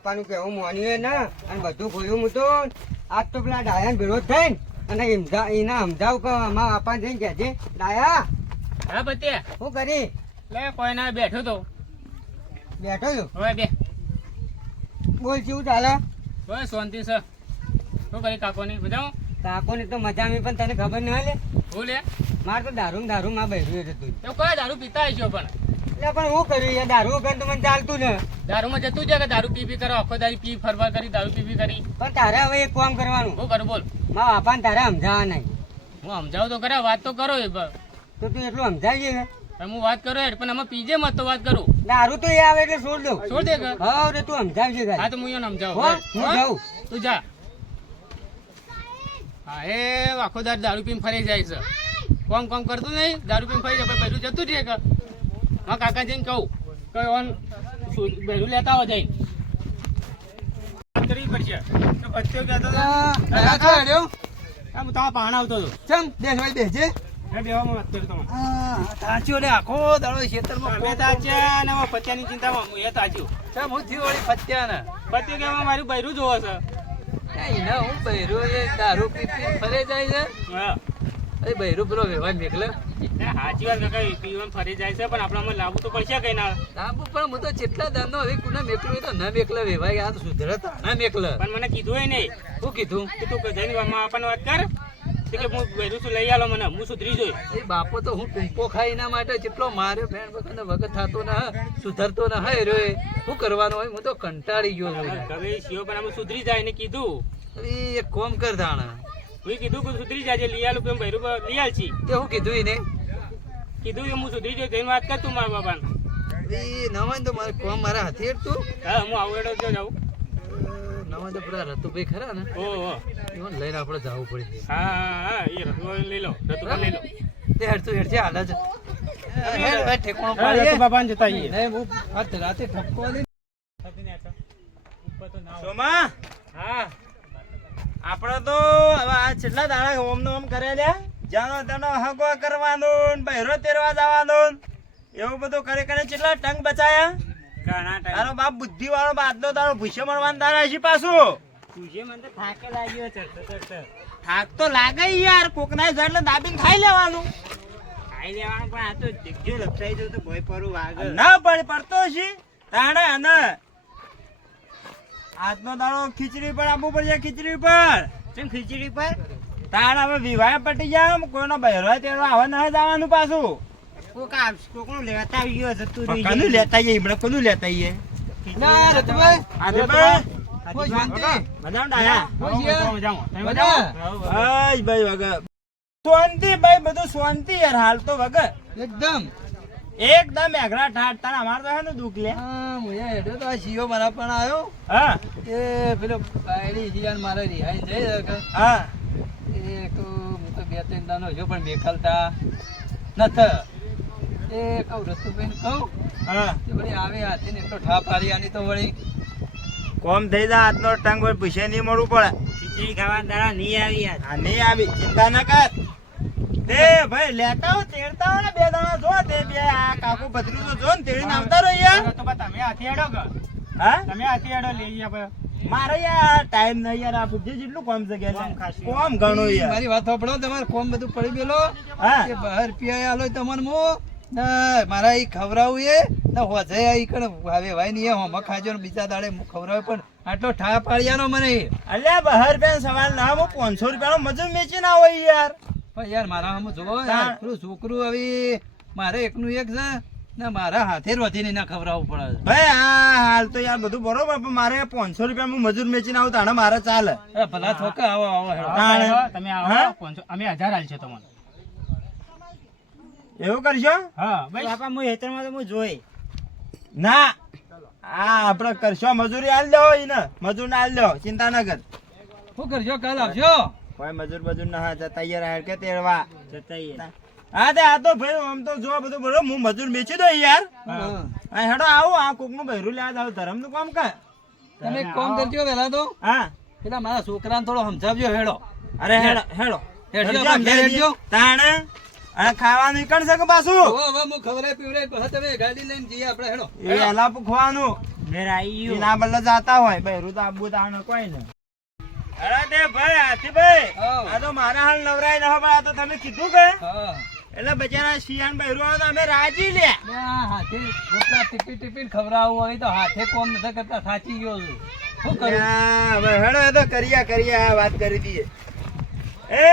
બાપાનું કેવું માન્યું ને અને બધું ખોયું હું તો આજ તો પેલા ડાયા ભેળો થઈને અને એને સમજાવું કે અમારા બાપાને જઈને કહેજે ડાયા. હા પતે શું કરી લે કોઈ ના બેઠો તો બેઠો છું. હવે બે બોલ શું ચાલે? બસ શાંતિ છે. શું કરી કાકોની મજામાં? કાકોને તો મજા આવી પણ તને ખબર નહીં લે હું લે મારે તો દારૂ માં બહેર્યું હતું. તો કોઈ દારૂ પીતા હશો પણ એટલે પણ હું કર્યું યાર દારૂ વગર તો મને ચાલતું ને. દારૂમાં જતું છે કે દારૂ પી કરો આખો દારી પી ફરવા કરી દારૂ પી કરી પણ તારે હવે એક કામ કરવાનું. હું કરું બોલ? મારા બાપાને તારે સમજાવવા નહીં. હું સમજાવું તો ખરા વાત તો કરો તો તું એટલું સમજાવી છે હું વાત કરો પણ આમાં પીજે મત તો વાત કરું. દારૂ તો એ આવે એટલે છોડ દઉં. છોડ દે કે હા રે તું સમજાવજે હા તો હું એને સમજાવું. હું જાઉં. તું જા. હા એ આખો દાર દારૂ પીને ફરી જાય છે. કોમ કરતું નહીં દારૂ પીને ફરી જાય પહેલું જતું જ કે હા કાકા જઈને કહું કે ઓન પહેલું લેતા આવો જઈને વાત કરવી પડશે. તો બચ્ચો કહેતો હતો હું તમારા પાણ આવતો હતો. ચમ બેસવાય બેસજે. મેં બેવામાં વાત કરી તમારે તાચ્યો લે આખો દાડો ખેતરમાં અમે તાચ્યા અને પત્યાની ચિંતામાં હું એ તાચ્યું. ચમ હું થયું વળી ફત્યાને પત્યું કે મારું બૈરું જોવો છે. એને હું બૈરું એ દારૂ પી પી ફરે જાય છે. હા એ બૈરું પેલો વ્યવહાર મેકલે સાચી વાત કાકા પીવાનું ફરી જાય છે પણ આપણે લાવવું તો પડશે કઈ ના. લાંબુ પણ હું તો જેટલા દાનો હવે કુના મેકલું એ તો ન મેકલે વેવાય આ તો સુધરત ના મેકલે. પણ મને કીધું નહીં. શું કીધું? કે તું જઈને આપણને વાત કર કે હું બૈરું છું લઈ આલો મને હું સુધરી જોઈ. એ બાપો તો હું ટૂંપો ખાઈ ના માટે જેટલો માર્યો ફેન વખત વખત થતો ના સુધરતો ના હે રે શું કરવાનું હોય હું તો કંટાળી ગયો છું. હવે શિવ પણ અમે સુધરી જાય ને કીધું એક કોમ કર દાણા હું કીધું કે સુધરી જાય લઈ આલું કે બૈરું લઈ આલ છી. તે હું કીધું એને કીધું કે હું સુધરી જોઈ જઈને વાત કર તું મારા બાપાને. એ ના હોય તો મારે કોમ મારા હાથે તું હા હું આવું એડો જાઉં. ના હોય તો પેલા રતુભાઈ ખરા ને ઓહો એને લઈને આપણે જવું પડે. હા એ રતુ લઈ લો રતુ લઈ લો તે હેડતું હેડજે હાલ જ ઠેકોણો રતુ પાડીએ. બાપાને જતા આવીએ. નહીં હું આજ રાતે ઠપકો દે. સોમા હા આપણે તો હવે આ છેલ્લા દાડા ઓમ નો ઓમ કરે લ્યા જાનો તેનો હગો કરવાનો ને બહેરો તેરવા જવાનો ને એવું બધું કરે કરે કેટલા ટંગ બચાયા. ઘણા તારો બાપ બુદ્ધિ વાળો બાદનો તારો ભૂસે મળવાનું તારા હશે પાછું. તુજે મને તો થાક લાગ્યો ચડતો થાક તો લાગે યાર કોક ના જાય એટલે દાબીને ખાઈ લેવાનું. ખાઈ લેવાનું પણ આ તો દીકજો લપસાઈ જવું તો ભય પરું આગળ ના પડતો છે તાણે અને આજનો દાડો ખીચડી પર આપવું પડશે. ખીચડી પર ચમ ખીચડી પર તાણ હવે વિવાહ પટી જાય કોઈનો બહેરો તેરો હવે ન જવાનું પાછું. કોકનું લેતા આવી ગયો જતું પણ કનું લેતા આવીએ હમણાં કનું લેતા આવીએ. ના રતુભાઈ આજે ભાઈ કોઈ શાંતિ મજામાં ડાયા કોઈ છે? મજા બસ ભાઈ વગર શાંતિ ભાઈ બધું શાંતિ યાર હાલ તો વગર એકદમ એકદમ એઘરા ઠાઠ તાર અમાર તો હે ને દુઃખ લે. હા મુએ હેડો તો આ શિયો મારા પણ આવ્યો હા એ પેલો બાયડી જીયાન મારે રિહાઈ જઈ શકે હા એ તો હું તો બે ત્રણ દાનો જો પણ બેખલતા નથ એ કહું રતુભાઈને કહું હા કે વળી આવે હાથે ને એટલો ઠાપ હારી આની તો વળી કોમ થઈ જા આજનો ટંગ પર પૂછે નહીં મળવું પડે. ખીચડી ખાવા દાડા નહીં આવી યાર આ નહીં આવી ચિંતા ન કર. તે ભાઈ લેતા હો તેડતા હો ને બે દાણા જો તે બે આ કાકુ ભત્રીજો તો જો ને તેડીને આવતા રહો યાર. તો બા તમે હાથી હેડો કે હા તમે હાથી હેડો લઈ આપણે મારે યાર ટાઈમ નહીં યાર આ બુદ્ધિ જેટલું કોમ છે કે કોમ ઘણું યાર. મારી વાત સાંભળો તમારે કોમ બધું પડી ગયેલો હા કે બહાર પીઆઈ આલો તમને મો ના મારા ઈ ખવરાવું એ ના હોજે ઈ કણ હવે ભાઈ ની હોમ ખાજો ને બીજા દાડે હું ખવરાવ પણ આટલો ઠા પાડ્યાનો મને અલ્યા બહાર બેન સવાલ ના હું 500 રૂપિયાનો મજૂર વેચી ના હોય યાર. પણ યાર મારા હમ જોવો પેલું છોકરું હવે મારે એકનું એક છે ને મારા હાથે રોધીને ના ખવરાવવું પડે ભાઈ આ હાલ તો યાર બધું બરોબર પણ મારે 500 રૂપિયા હું મજૂર વેચીને આવું તાણે મારે ચાલે. અરે ભલા થોકા આવો આવો હેડો તાણે. તમે હા? આવો 500 અમે 1000 આલશે તમને એવું કરશો? હા ભાઈ બાપા હું હેતરમાં તો હું જોઈ ના આ આપણે કરશો મજૂરી આલ દેવો ઈને મજૂર ના આલ દેવો ચિંતા ના કર. શું કરજો કાલ આવજો કોઈ મજૂર બજૂર ના હા જતા યાર હાર કે તેડવા. જતા હા તે આ તો ભાઈ આમ તો જો બધું બરોબર હું મજૂર વેચી દો યાર. હા. આ હેડો આવો આ કોક નું બહેરું લેવા જાવ ધરમ નું કામ કર. તમે એક કામ કરજો પેલા તો હા પેલા મારા છોકરાને થોડો સમજાવજો હેડો અરે હેડો હેડો હેડજો, હેડજો, આપણે ઘેર હેડજો. તાણે અને ખાવાનું નીકળશે કે પાછું હવે હું ખવડાવી પીવડાવી પછી તમે ગાડી લઈને જઈએ આપણે હેડો એ વહેલા ખવાનું એના બદલે જાતા હોય બહેરું તો આબુ તાણ કોઈ ને અરે તે ભાઈ હાથીભાઈ હા. આ તો મારા હાલ નવરાય ન હોય પણ આ તો તમે કીધું કે હા એટલે બચારા શિયાન બહેરું આવે તો અમે રાજી લે આ હાથે રોટલા ટીપી ટીપી ખવડાવવું હોય તો હાથે કોમ નથી કરતા સાચી ગયો છું શું કરું હવે હેડો એ તો કરીએ આ વાત કરી દઈએ એ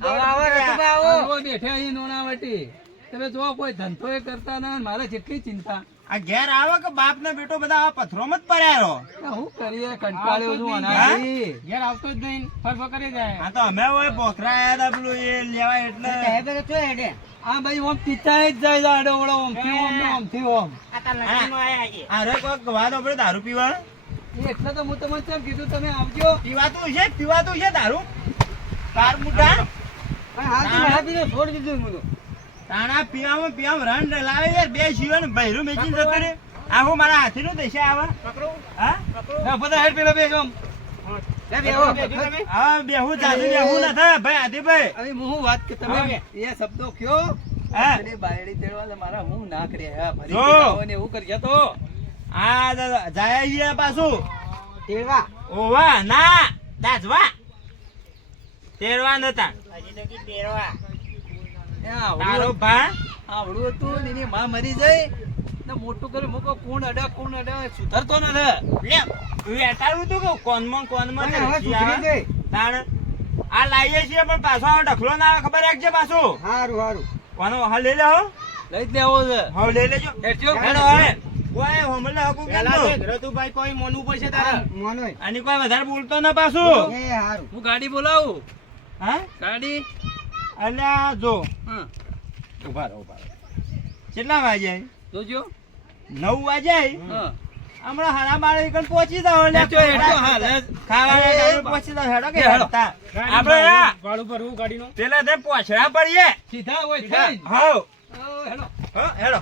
આવો બેઠા અહીં નોણાવટી તમે જો કોઈ ધંધો એ કરતા ના મારે જેટલી ચિંતા આ ઘેર આવે કે બાપ ને બેટો બધા આ પથ્થરોમાં જ પડ્યા રહો હું કરીએ કંટાળ્યો છું હા? આનાથી. ઘેર આવતો જ નહીં ફરફર કરી જાય આ તો અમે હોય પોખરા આયા તા પેલું એ લેવા એટલે આ ભાઈ ઓમ પિતાય જ જાય છે આડો ઓળો ઓમથી ઓમ ને ઓમથી ઓમ અરે કોક વાત આપણે દારૂ પીવા એ એટલે તો હું તમને કેમ કીધું તમે આવજો પીવાતું છે દારૂ કાર મુઠા છોડી દીધું હું તો. તાણા પીવામાં રન લાવે યાર બે જીવન બહેરું મેચીને જતો રે આ હું મારા હાથીનું દેશે આવા હા ના, બધા હેડ પેલા બેસો. હા બેહું જાજુ બેહું નથી ભાઈ આદિભાઈ હવે હું વાત કે તમે હા. એ શબ્દો કયો હા. અને બાયડી તેડવા તો મારા હું ના કર્યા હા ફરી જો. આવો ને એવું કરજે તો આ જાય છે પાછું ઓવા ના દાજવા તેરવા નતા એ તારો આવડું ભા આવડું હતું ને એની માં મરી જાય ને મોટું કરી મૂકો કોણ અડા સુધરતો નથી લે તું એટાડું તું કે કોનમાં તો રસી આવે. તાણ આ લાવીએ છીએ પણ પાછો આવો ઢકલો ના આવે ખબર રાખજે પાછું કોનો હા લઈ લે હો લઈ જ લેવો છે હા લઈ લેજો હેડજો. હેડો હવે કોઈ હમલે હકુ કેમ પેલા તો તો રતુભાઈ કોઈ મોનવું પડશે તારે આની કોઈ વધારે બોલતો ના પાછું હું ગાડી બોલાવું હા ગાડી અલ્યા જો હા ઉભા રહો કેટલા વાગે જોજો 9 વાગે હા હમણાં હારા બાર એકણ પહોંચી જાવ હેડજો, હેડજો, હા, લે. ખાવાના ટાઈમે પહોંચી જાવ હેડો કે હેડો. હેડતા આપણે આ ભાડું ભરવું ગાડીનું પેલા તે પોછડા પડીએ સીધા હોય થઈને. હાઉ હેડો હા હેડો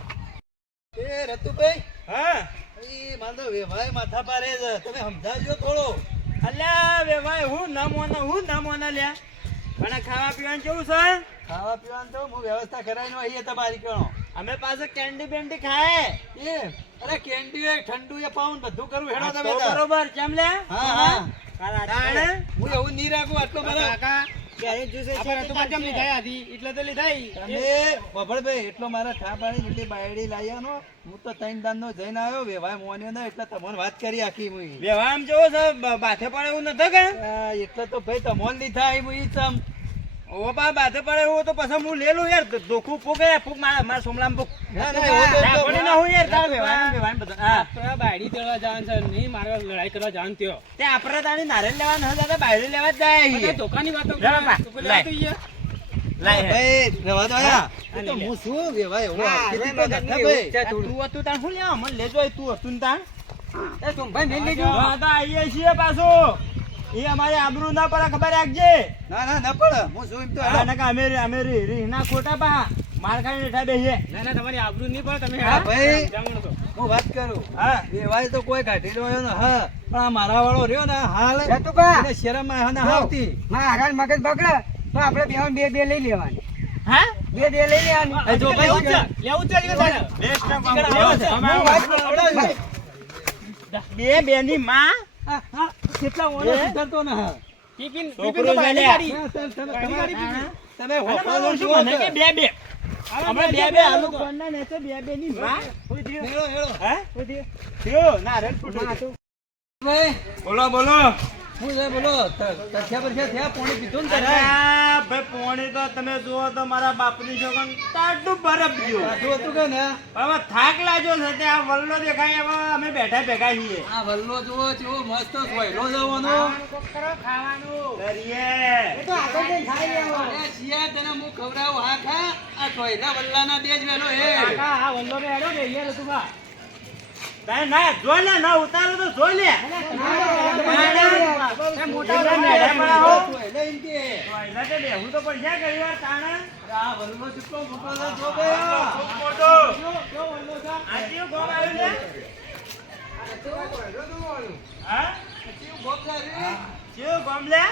એ રતુભાઈ હા એ મારો વેવાય માથા પારે છે તમે સમજાવજો થોડો અલ્યા વે ભાઈ હું ન મોનો લ્યા પણ ખાવા પીવાનું કેવું છે ખાવા પીવાનું તો હું વ્યવસ્થા કરાવીને આવીએ તમારી કણો અમે પાસે કેન્ડી બેન્ડી ખાય એ અરે કેન્ડી એ ઠંડુ એ પાઉન બધું કરું હેડો તો તમે તાર. બરોબર કેમ લે હા હા તાણે હું એવું નહીં રાખું આટલો મારા કાકા આપણે રતુભાઈ કેમ લીધા હતી એટલે તો લીધા તમે બબડભાઈ એટલો મારા ઠા પાડી જેટલી બાયડી લાવ્યાનો હું તો ત્રણ દાનનો જઈને આવ્યો વેવાય મોન્યો ને એટલે તમને વાત કરી આખી હું વ્યવહાર આમ જેવો છે બાથે પડે એવું નથી કે એટલે તો ભાઈ તમોન લીધા હું ઈ ચમ ઓ બા બાથે પડે એવું તો પછી હું લેલું યાર દોખું ફૂકે ફૂક મારા સોમલામ ફૂક ના, ના, એવું તો- ના, પડી ના હું યાર તારા વ્યવહાર બધા હા આપણે બાયડી તેડવા જવાનું છે નહીં મારે લડાઈ કરવા જવાનું થયો તે આપણે તારી નારિયેલ લેવા ન હતા બાયડી લેવા જ જાય બધા ધોકાની વાતો લે બાપા, તો પેલા લાય. તો ઈ લાય હે. ભાઈ રહેવા દો હા. યાર. એ તો હું શું વેવાય એવું આખી તો નથી ભાઈ. તું હતું તાર શું લેવા મને લેજો તું હતું ને તાર એ સોમભાઈ નહીં લેજો. હા તો આવીએ છીએ પાછું એ અમારી આબરૂ ના પડે ખબર રાખજે ના ના ના પડે હું શું એમ તો હેડો. આને કે અમે રીહના ખોટા પા માર ખાઈને બેઠા બેહીએ ના ના તમારી આબરૂ નહીં પડે તમે હા, ભાઈ. જામણો તો હું વાત કરું હા વેવાય તો કોઈ કાઢી લો ને હા પણ આ મારા વાળો રહ્યો ને હાલ એને શરમ માં ના આવતી મગજ બગડે તો આપણે બે લઈ લેવાની હા બે લઈ લેવાની એ જો ભાઈ લેવું છે લેવું છે કે તારે? બેસ્ટ કામ ઈકડે કર્યું. આવો છે. હું વાત કરું, આવડે છે. બે બેની માં હા, હા, કેટલા ઓનો એ? સુધરતો ને હા ટિફિન છોકરો ટિફિન તો બાયડી છે ગાડી. હા, તમે બાયડી ગાડી ટિફિન. તમે અને હોફળો મારું જુઓ શું મને છો. કે બે અમે બે આલુ કોણના નેચે બે ની માં હેળો, હેળો. હે થયો ના રેડ ફૂટો ભાઈ, બોલો બોલો હું છે બોલો તથ્યા પર થયા પાણી પીધું ને અરે તારે? ભાઈ પોણી તો તમે જુઓ તો મારા બાપની છોકન તાટું બરફ ગયો કાઢું હતું કે ને હવે થાક લાગ્યો છે તે આ વલ્લો દેખાય એમાં અમે બેઠા ભેગા છીએ આ વલ્લો જુઓ કેવો મસ્ત સોયલો જવાનો કરીએ અરે શિયા તને હું ખવડાવું હા ખા આ સોયલા વલ્લાના બે જ વેલો હે કાકા આ વલ્લો ને હેડો ને યાર તું બા તારે ના જો લે ના ઉતારો તો જો લે મોટા મેળા માં હો. સોયલા એમ કે એટલે તે બેહું તો પડશે ઘણી વાર તાણે આ વલ્લો કેટલો મોટો છે જો બે ખૂબ મોટો કેવો વલ્લો છે આ કયું ગોમ આવ્યું લે હા કેવું ગોપલા રે કયું ગોમ લે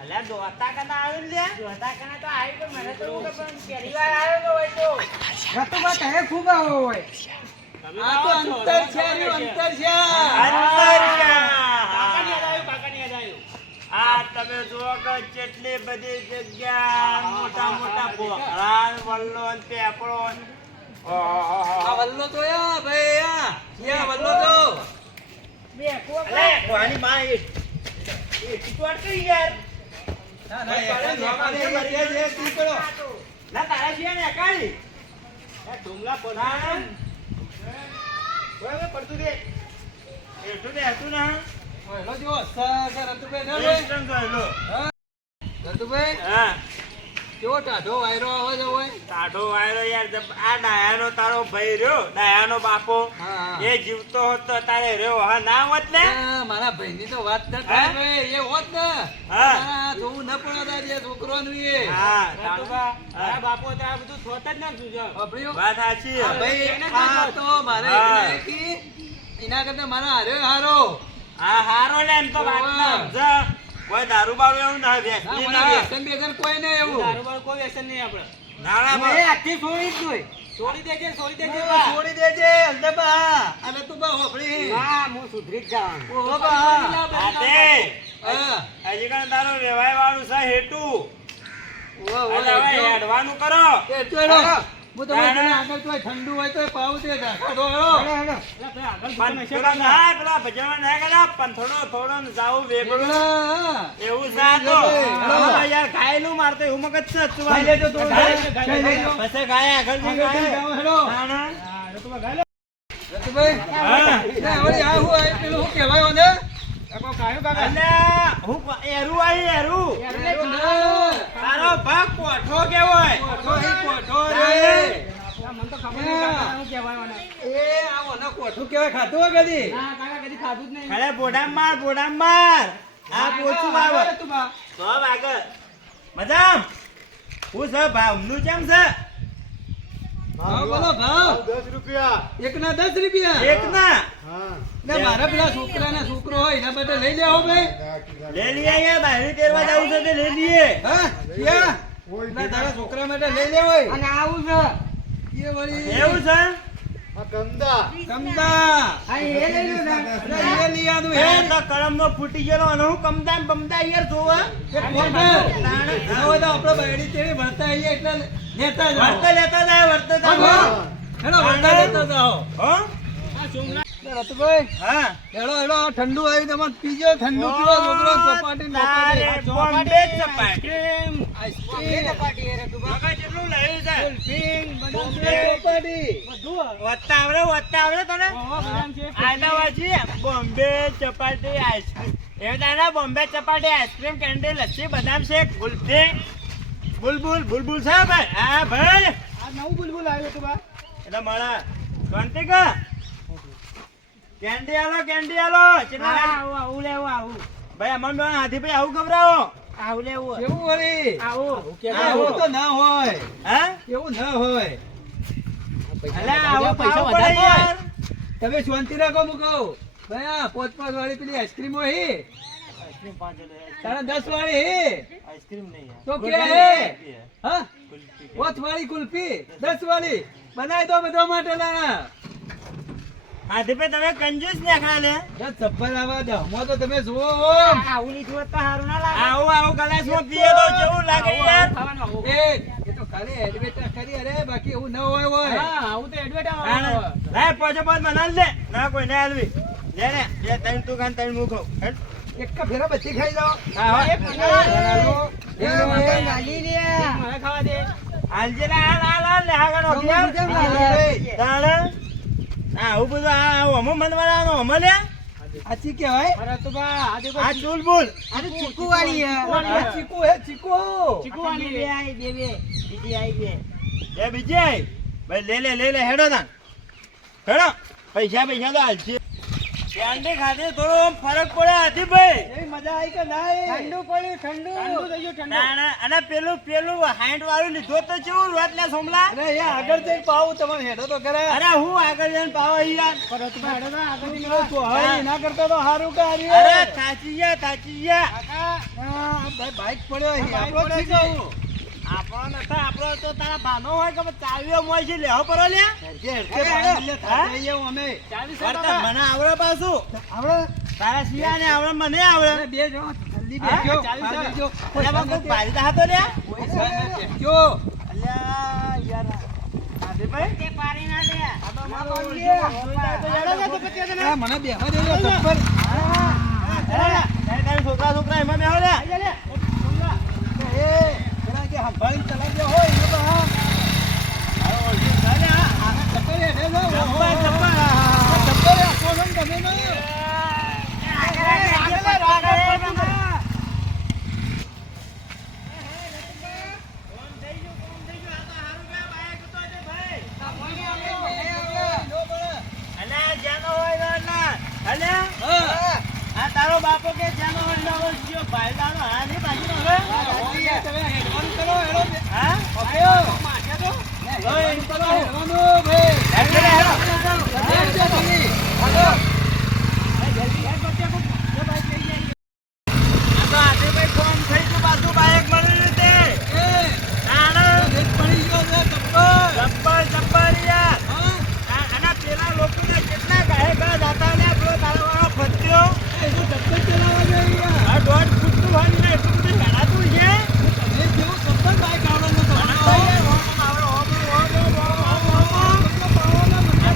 અલ્યા દોતા કના આવ્યું લે જોતા કણા તો આવી પણ મને તો એવું કે પણ પહેલી વાર આવ્યો તો હોય તો રતુભા તમે ખૂબ આવો હોય તમે આ તો આવો છો, અંતર છે રહ્યું, અંતર છે કાકાની યાદ આવ્યું, કાકાની યાદ આવ્યું. આ તમે જુઓ કે કેટલી બધી જગ્યા મોટા મોટા ભોગળા વલ્લો ને પેપડો ને. આ વલ્લો તો યા ભાઈ યા વલ્લો તો અલે કોની માં એ ટીટવાડ કરી યાર ના ના એ તું કરો ના તારા છે ને કાળી એ ઢોંગલા ના પોતા. ઓય પડતું દે એટલું દે હતું ના ઓલો જો સર રતુભાઈ ના ભાઈ એકદમ જોયેલો હા રતુભાઈ હા કેવો ટાઢો વાયરો આવે છે હોય તાઢો વાયરો યાર આ ડાયાનો તારો ભાઈ રહ્યો ડાયાનો બાપો હા. એ જીવતો હોત તો તારે રહ્યો હા ના હોત ને મારા ભાઈની તો વાત ન થાય ભાઈ એ હોત ને હા. આ જોવું ન પડે જે છોકરોનું એ હા રાતુભા, મારા બાપો તો આ બધું થોત જ નાખ્યું છે. વાપર્યું? વાત સાચી આ ભાઈ એને જ આ નહોતું. તો મારે હા. એકલા એકી, એના કરતા મારા હારે હારો હા હારો લે એમ તો વાત ના સમજા. કોઈ દારૂ બારૂ એવું ના ના, વ્યસની મને ના વ્યસન બેસન કોઈ નહીં એવું દારૂ બારૂ કોઈ વ્યસન નહીં આપણે. નાના એ ભાઈ આખી છોડી જ જોઈ છોડી દેજે, છોડી દેજે એ બા. છોડી દેજે અલદબા અને તું બા હોપડી હા હું સુધરી જ જવાનું ઓહો બા આ તે હા હજી કાં તારો વ્યવહાર વાળું છે હેટુ ઓહો એટલે હવે હેડવાનું કરો એ ચોરો હું તો તને આગળ તો ઠંડુ હોય તો પાવ દે કાઢો હેડો હેડો, હેડો. એટલે ભાઈ આગળ પણ નશો પેલા કરના. ના પેલા ભજવા ના કરા પણ થોડો ને જાવું વેગળું હા એવું છે આ તો હેડો. હવે યાર ગાયલું મારતો એવું મગજ છે તું ખાઈ લેજો તો ખાઈ લેજો, ખાઈ ખાઈ લેજો. લેજો પછી ગાય આગળ જઈ આગળ જઈને જાઓ, હેડો. ના, ના. હા, રાતુભા ગાય લો. રતુભાઈ હા. ના વળી આ હું આ પેલું શું કહેવાય ઓને આ કોક આવ્યું કાકા? અલ્યા, હું એરું આવી એરું એરું ના. તારો ભાગ કોઠો કેવાય કોઠો ઈ કોઠો રે આ મને તો ખબર નહીં કાકા શું કહેવાય મને. એ આ ઓને કોઠું કહેવાય ખાધું હોય કદી ના, કાકા કદી ખાધું જ નહીં. અરે બોડામ માર આ પોચું આવે રતુભા. તો આગળ મજામ હું છે ભાવનું કેમ છે ભાવ બોલો ભાવ 10 રૂપિયા એક ના 10 રૂપિયા એક ના હા ના મારા પેલા છોકરાના છોકરો હોય એના માટે લઈ લેવો ભાઈ લઈ લઈએ યાર બહાર તેરવા જવું છે તે લઈ લઈએ હા ક્યાં ના તારા છોકરા માટે લઈ લેવો હોય અને આવું છે એ વળી એવું છે આ ગંદા કમદા હા એ લઈ લો ને અરે એ લઈ આનું હે હે તો કરમનો ફૂટી ગયેલો અને હું કમદાન બમદા યાર જોવા એક ફોન કર ના હોય તો આપણે બાયડી તેડી ભરતા આવીએ એટલે લેતા જાઓ વર્ત લેતા જાય વર્ત હા, હા. હેડો ભરતા લેતા જાઓ હો આ સોમનાથ રતુભાઈ હા હેડો હેડો આ ઠંડુ આવ્યું તમારે પીજો ઠંડુ પીવો છોકરો ચપાટી ને તારે બપાટી. બોમ્બે ચપાટી આઈસ્ક્રીમ પાટી એ રતુભા કાકા કેટલું લાવ્યું છે પિંગ, બદામ બોમ્બે શેક, ચપાટી બધું. વત્તા આવડે તને ઓહો, બદામ શેક. આના વાજી બોમ્બે ચપાટી આઈસ્ક્રીમ એ દાદા બોમ્બે ચપાટી આઈસ્ક્રીમ કેન્ડી લસ્સી બદામ શેક ગુલ્ફી બુલબુલ છે ભાઈ હા ભાઈ આ નવું બુલબુલ આવ્યું હતું બા. એટલે મળે શાંતિ કા કેન્ડી આલો કેટલા આવું લેવું આવું. ભાઈ અમન બેન હાથી ભાઈ આવું ખબરાવો આવું લેવું. કેવું વળી આવું. આવું તો ના હોય હા એવું ના હોય અલા આવું પૈસા પાવું પડે વધારે યાર તમે શાંતિ રાખો હું કહું ભાઈ આ 5 વાળી પેલી આઈસ્ક્રીમ હોય હે આઈસ્ક્રીમ 5 લે તારા 10 વાળી હે આઈસ્ક્રીમ નહીં યાર તો કે હે હા 5 વાળી કુલ્ફી 10 વાળી બનાવી દો બધા માટે ના હાથી ભાઈ તમે કંજૂસ નીકળ્યા લે ચપ્પલ આવા દહમો તો તમે જુઓ આવું લીધું હોત તો સારું ના લાગે. આવું ગ્લાસમાં પીએ તો કેવું લાગે યાર ખાવાનું આવું. એ તો ખાલી એડવેટા કરી અરે બાકી એવું ન હોય હા, આવું તો એડવર્ટાઈઝ લાય પોચો પોચ બનાવી દે ના કોઈ ના આલવી લે ને બે ત્રણ તું ખાન ત્રણ મુખો હેડ એક કા ફેરા બધી ખાઈ જાઓ હા હો ગાલી લે મને ખાવા દે. હાલજે લે હાલ લે આગળ ગમે ઓગિયાર તેમ લાગે. તાણે આવું બધું આ અમો મન વાળાનો અમો લે આચી કહેવાય અરે તો બા, આ દેખો આ ચૂલ બોલ આ તો ચીકુ વાળી હે આ ચીકુ હે ચીકુ ચીકુવાની બે લે. આઈ બે બીજી આઈ બે એ બીજી આઈ ભાઈ લે હેડો તા હેડો પૈસા તો હાલશે કેન્ડી ખાધી થોડો આમ ફરક પડે હાથીભાઈ. એવી મજા આવી કે ના આવી? ઠંડુ પડ્યું ઠંડુ ઠંડુ થઈ ગયું ઠંડુ. અને પેલું હાઈટ વાળું લીધો તો કેવું રોટ લે સોમલા. અરે અહીંયા આગળ જઈને પાવું તમને હેડો તો ખરા. અરે હું આગળ જઈને પાવ યાર. તું હવે ના કરતો તો સારું કે હારી. અરે થાચી ગયા. બાઈક પડ્યો અહીં. આપણો જ છે કે? આપણો નથી, આપણો તો તારા ભાનો હોય કે ચાવીઓ મોય છે લેવો પડો લે. હેડજે, હેડજે, બાઈક લઈને થાકી જઈએ અમે. કરતા મને આવડે પાછું. આવડે? તારા સિયા ને આવડે મને આવડે. અરે બે જણો જલ્દી હા? બેસજો. ચાલી બહાર જાઓ. બેસજો. અલ્યા બાપુ ભારી તા હતો લે. કોઈ સામે બેસજો. અલ્યા યાર હાથીભાઈ તે પારી ના લે આ તો મારો આ મને બેહવા દેજો ચપ્પલ. છોકરા એમાં બેહો લે. એ પેલા જે સંભાળીને ચલાવજો હોય એ તો હા. ચપ્પલ હેઠે જો. ચપ્પલ આપો છો ને તમે નહીં. આ તારો બાપો કે જાનો હોય ગયો ભાઈ તારો હા નહીં બાકી હવે તમે હેડવાનું કરો, હેડો. હા ઓકે. લો, એમ કરો, હેડવાનું ભાઈ. હેડો, હેડો. હેડજો તમે. હાલો. આ તો હાથીભાઈ ફોન થઈ ગયું પાછું બાઈક મળી રીતે એ, એક પડી ગયો છે ચપ્પલ. જબ્બર યાર હા? અને પેલા લોકોને કેટલા ગાય ગા જાતા ને પેલો તારો વાળો ફત્યો એ તો ચપ્પલ ચલાવવા જોઈએ યાર. આ દોઢ ફૂટનું હોય ને એટલું બધું હેડાતું છે તમે જેવું ચપ્પલ બાઈક આવડે તો આ તમારે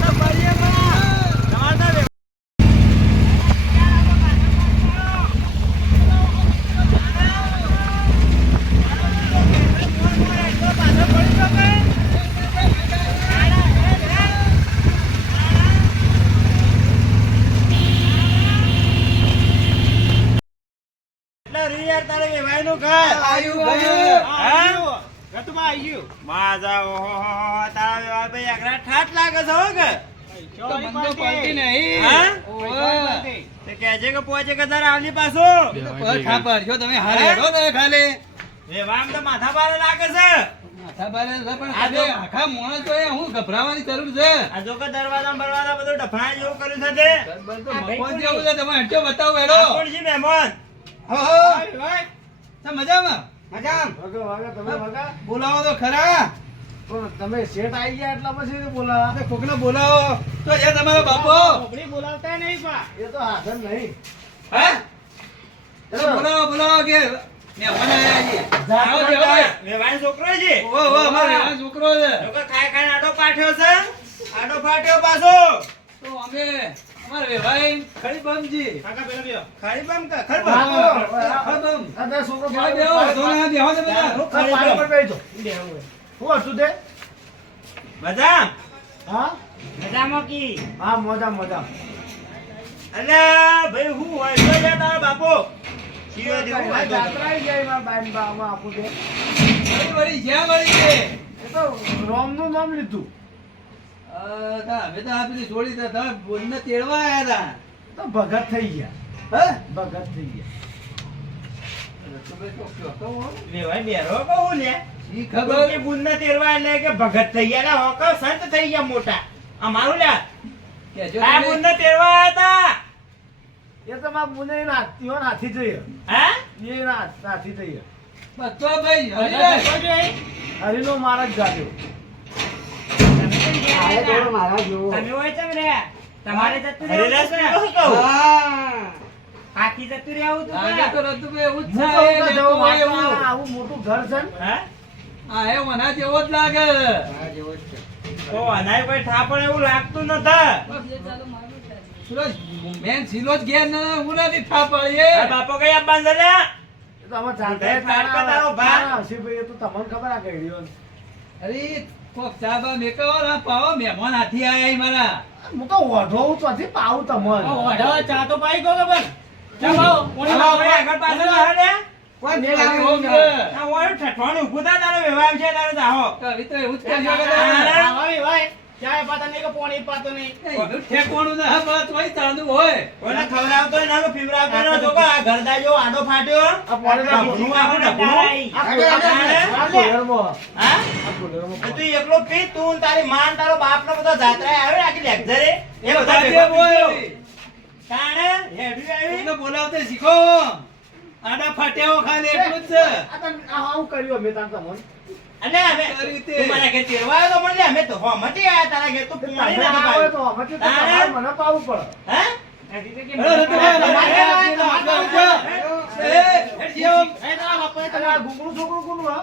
તો ભાઈએ પણ તમારે તો યાર તારે વેવાયનું ઘર આવ્યું ભાઈ. હા? ગતુમાં આવી ગયું. માજા ઓહો તારા વેવાય ભાઈ આગળ ઠાઠ લાગે છે હો કે તો મંદો પાલટી નહીં. હા? ઓવે. તે કહેજે કે પોચે કે તારે આવની પાછો પથા પાડજો તમે હારે હેડો ને ખાલી. વેવામ તો માથા બારે લાગે છે માથા બારે છે પણ આ જો- આખા મોણસ તો એ હું ગભરાવાની જરૂર છે. આ જો કે દરવાજા બરવાજા બધું ડફણા જેવું કર્યું છે તે મફત જેવું છે તમે હેડજો બતાવો હેડો. આ કોણ છે મહેમાન હો, હો. તો મજામાં? બોલાવો તો ખરા. તમે શેઠ આવી ગયા એટલા પછી બોલા આ કોકને બોલાવો તો એ તમારો બાપો. છોકરી બોલાવતા નહીં પા. એ તો હાજર નહીં હે? ચલો બોલાવો બોલાવો કે મહેમાન આયા છે. આવો બેહો. વેવાય છોકરો છે ઓહો, ઓહો, અમારો આ છોકરો છે. જો કે ખાઈ ખાઈને આડો પાઠ્યો છે આડો ફાટ્યો પાછો તો અમે અમારા વેવાઈ ખરી બમજી. કાકા પેલા બેહો. ખારી બમ કે ખરી હા, બમ હા, બમ. આ છોકરો બેહો, બેહો, ધોળા બેહો ને બધા. પાણી પર બેસજો. શું હતું તે મજા હા મજામાં કી હા મોજા મોજા અલ્યા ભાઈ હું હોય તો યાર તારો બાપો શિયો જેવું હોય તો. જાત્રા આવી જાય એમાં બાઈન બામાં આપું તે વળી વળી જ્યાં વળી છે. એ તો રોમનું નામ લીધું અમે તો આ પેલી છોડી તો તમે બોલને તેડવા આયા તો ભગત થઈ ગયા હતા. હે? ભગત થઈ ગયા તમે તો કહો હો. વેવાય બેરો કહું લે ઈ ખબર ખબર કે બુનને તેરવા એટલે કે ભગત થઈ ગયા લે હોકો સંત થઈ ગયા મોટા અમારું લે કે જો આ તમે- બુનને તેરવા આયા એ તો મારા મુને નાથી નાથી જઈએ હતા હે એ નાથી જઈએ બધો ભાઈ હરી રે. હરીનો મારા જ ગાડ્યો તમે હોય ચમ રે તમારે જતું હરિદાસ રહેવું ને છે. કહું હા. આખી જતું રહેવું તું આજે તો રતુભાઈ એવું જ હું થાય, કહું કે ને જવું તો હોય એવું. આ આવું મોટું ઘર છે ને હે આ એ મના જેવો જ લાગે. તો અનાય કોઈ ઠાપણ એવું લાગતું નતા સુરજ મેન સિલો જ ઘેર ના હું નથી થાપડીએ. આ બાપો કઈ આપવાનું છે લે એ તો અમે જાતે ઉદય પાડકા તારો ભાઈ. હસીભાઈ એ તો તમને ખબર આ કઈ અરે કોક ચા બા મેકવો ને પાવો મહેમાન હાથી આયા ઈ મારા. હું તો ઓઢો ચોથી પાવું તમને ઓઢાવા ચા તો પાઈ ગયો કે પણ. ચા પાવો. કોની આ પાવો? ભાઈ આગળ પાછળ રહે ને કોઈ મેં આવી હોમ રે. આ ઓય ઠઠવાનું ઊભું થા તારો વ્યવહાર છે તારો જાહો તો હવે તો એવું જ કરજો કે હા. તારે. ભાઈ ભાઈ ચાય પાતા નહીં કે પોણી પાતો નહીં એનું ઠેકવાનું ના બસ હોય તાંદુ હોય કોઈને ખવડાવતો ના કે પીવડાવતો ના જો આ ગરદા જો આડો ફાટ્યો આ પાણી ઢબનું આખું ઢબનું. આ કુલરમાં. હા આ કુલરમાં. તું એકલો પી તું ને તારી માં ને તારો બાપ ને બધા જાત્રાએ આવે ને આખી લેક્ચરે એ બધા તાજે ભેગા બોય. પીજો. તાણે હેડવી આવી એમને બોલાવતે શીખો આડા ફાટ્યાઓ ખાલી એટલું જ છે આ તમે આ આવું કર્યું અમે તાર તમને. અને અમે કરી તે. તું મારા ઘેર તેડવા આવ્યો તો મને અમે તો હોમતી આયા તારા ઘેર તું તમે પોણી ના ના આવે તો પાડ્યું. અમે તો તમારે મને પાવું પડે. હે હેડો, રતુભાઈ, આપણે આપણે ઉઠો. એ, હેડ જીઓ. એ તારા બાપાએ અને આ ગુંગળું છોકરું કોનું હા?